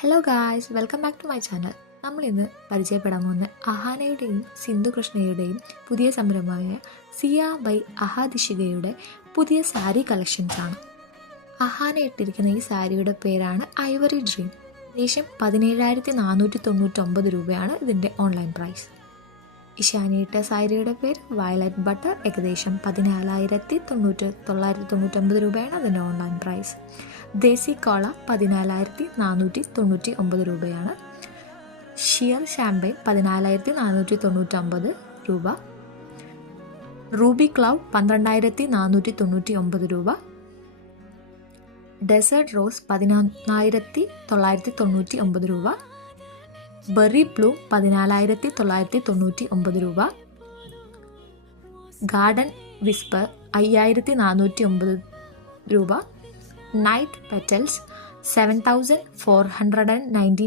Hello guys, welcome back to my channel. നമ്മളിന്ന് പരിചയപ്പെടാൻ പോകുന്ന അഹാനയുടെയും സിന്ധു കൃഷ്ണയുടെയും പുതിയ സംരംഭമായ സിയ ബൈ അഹാദിഷികയുടെ പുതിയ സാരി കളക്ഷൻസ് ആണ്. അഹാന ഇട്ടിരിക്കുന്ന ഈ സാരിയുടെ പേരാണ് ഐവറി ഡ്രീം. ഏകദേശം 17,499 രൂപയാണ് ഇതിൻ്റെ ഓൺലൈൻ പ്രൈസ്. ഇഷാനിയിട്ട സാരിയുടെ പേര് വയലറ്റ് ബട്ടർ. ഏകദേശം 14,999 രൂപയാണ് അതിൻ്റെ ഓൺലൈൻ പ്രൈസ്. ദേസി കോള 14,499 രൂപയാണ്. ഷിയർ ഷാമ്പൈൻ 14,499 രൂപ. റൂബി ക്ലൗഡ് 12,499 രൂപ. ഡെസേർട്ട് റോസ് 11,999 രൂപ. ബെറി ബ്ലൂം 14,999 രൂപ. ഗാർഡൻ വിസ്പർ 5,409 രൂപ. Night petals 7,490